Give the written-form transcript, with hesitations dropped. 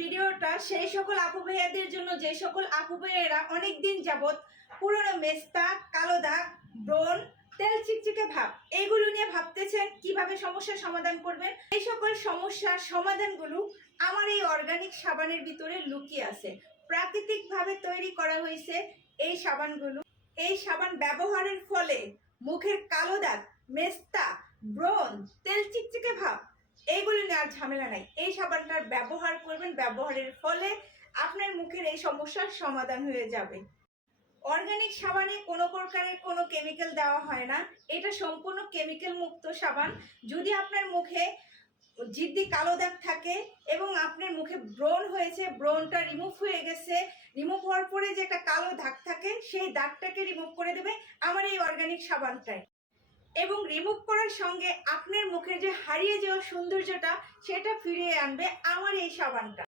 ভিডিওটা সেই সকল আপু ভাইয়াদের জন্য যে সকল আপু ভাইয়েরা অনেকদিন যাবত পুরনো মেস্তা, কালো দাগ, ব্রণ, তেল চিকচিকে ভাব এইগুলো নিয়ে ভাবতেছেন কিভাবে সমস্যার সমাধান করবেন। এই সকল সমস্যার সমাধানগুলো আমার এই অর্গানিক সাবানের ভিতরে লুকিয়ে আছে। প্রাকৃতিকভাবে তৈরি করা হয়েছে এই সাবানগুলো। এই সাবান ব্যবহারের ফলে মুখের কালো দাগ, মেস্তা, ব্রণ, তেল চিকচিকে ভাব এইগুলো নিয়ে আর ঝামেলা নাই। এই সাবানটার ব্যবহার করবেন, ব্যবহারের ফলে আপনার মুখের এই সমস্যার সমাধান হয়ে যাবে। অর্গানিক সাবানে কোনো প্রকারের কোনো কেমিক্যাল দেওয়া হয় না, এটা সম্পূর্ণ কেমিক্যাল মুক্ত সাবান। যদি আপনার মুখে জিদ্দি কালো দাগ থাকে এবং আপনার মুখে ব্রণ হয়েছে, ব্রণটা রিমুভ হয়ে গেছে, রিমুভ হওয়ার পরে যে একটা কালো দাগ থাকে সেই দাগটাকে রিমুভ করে দেবে আমার এই অর্গানিক সাবানটায়। এবং রিমুভ করার সঙ্গে আপনার মুখের যে হারিয়ে যাওয়া সৌন্দর্যটা সেটা ফিরিয়ে আনবে আমার এই সাবানটা।